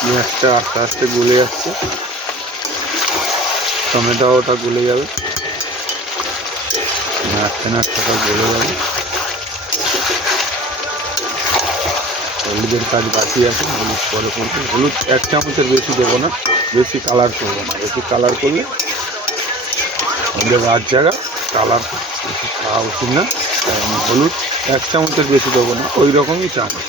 পেঁয়াজটা আস্তে আস্তে গলে যাচ্ছে, টমেটোটা গলে যাবে, নাড়তে নাড়তে গলে যাবে। হলুদের কাজ বাকি আছে, হলুদ পরে করবো। হলুদ 1 চামচের বেশি দেবো না, বেশি কালার করবো না। বেশি কালার করলে আমাদের রাত জায়গা কালার বেশি খাওয়া উচিত না। হলুদ 1 চামচের বেশি দেবো না, ওই রকমই চামচ।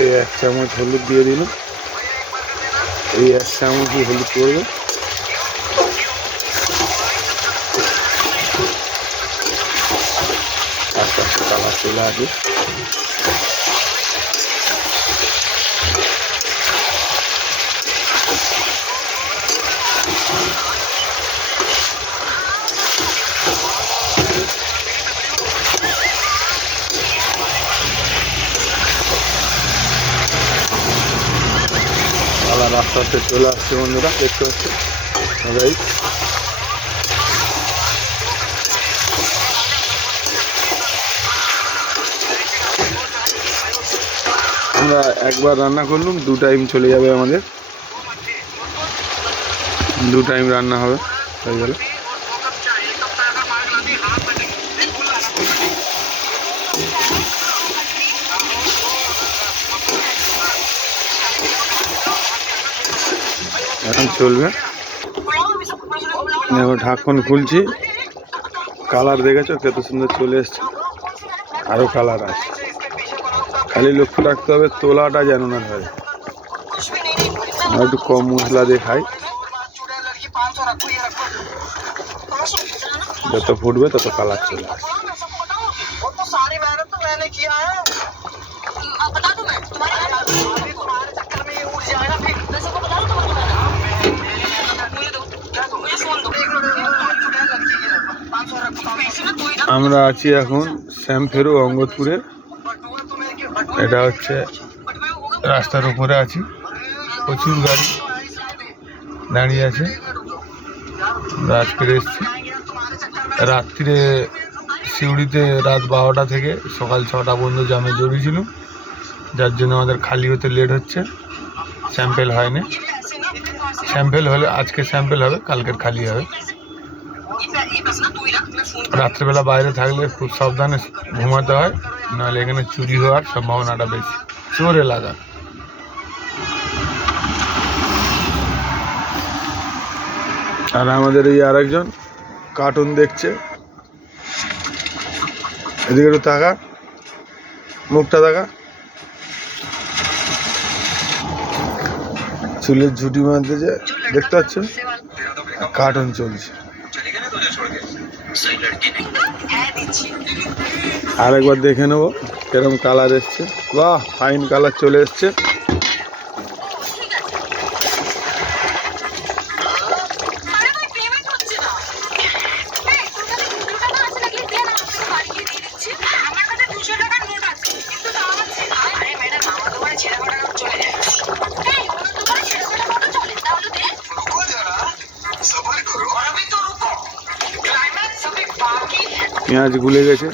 এই 1 চামচ হলুদ দিয়ে দিলাম, এই 1 চামচই হলুদ করবে। আস্তে আস্তে কালার চলে আসবে। কালার আস্তে আস্তে চলে আসছে বন্ধুরা, দেখতে পাচ্ছি সবাই। আমরা একবার রান্না করলাম, 2 টাইম চলে যাবে আমাদের, 2 টাইম রান্না হবে, হয়ে গেল। এখন চলবে। এবার ঢাকন খুলছি, কালার দেখেছো কত সুন্দর চলে এসছে, আরো কালার আছে। খালি লক্ষ্য রাখতে হবে তোলাটা যেন না ধরে। একটু কম মশলা দিয়ে খাই, যত ফুটবে তত কালার চলে আসে। আমরা আছি এখন শ্যামফেরু অঙ্গদপুরে। এটা হচ্ছে রাস্তার উপরে আছি, প্রচুর গাড়ি দাঁড়িয়ে আছে। আজকে এসছি রাত্রিরে সিউড়িতে, রাত 12টা থেকে সকাল 6টা পর্যন্ত জামে জড়িয়েছিল, যার জন্য আমাদের খালি হতে লেট হচ্ছে। স্যাম্পেল হয়নি, স্যাম্পেল হলে আজকে স্যাম্পেল হবে, কালকের খালি হবে। রাত্রেবেলা বাইরে থাকলে খুব সাবধানে ঘুমাতে হয়, নাহলে এখানে চুরি হওয়ার সম্ভাবনাটা বেশি, চোর এলাকা। আর আমাদের এই আরেকজন কার্টুন দেখছে, এদিকে একটু তাকা, মুখটা তাকা, চুলের ঝুটি বাঁধতেছে, দেখতে পাচ্ছ, কার্টুন চলছে। আরেকবার দেখে নেবো কিরকম কালার এসছে। বাহ, ফাইন কালার চলে এসছে। পেঁয়াজ গুলে গেছে।